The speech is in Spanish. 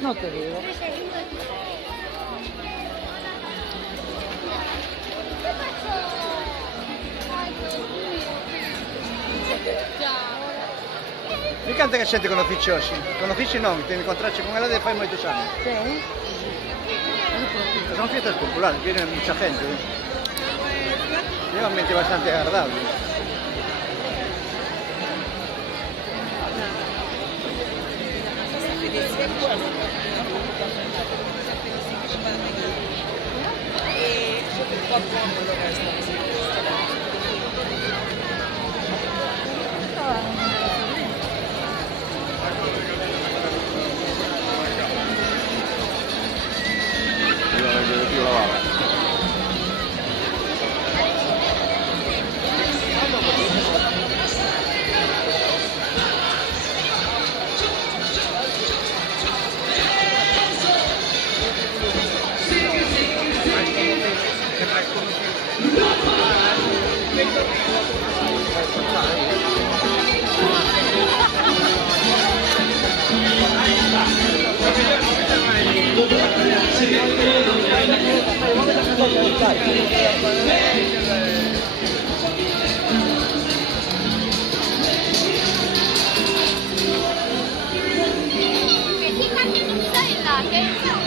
No te digo. Mi canta che senti con ufficiosi? Con uffici no, ti incontrarci con ella de fai muchos años. Sí. Son fiestas populares, viene mucha gente. Y un ambiente bastante agradable. Che si cambia tutta la che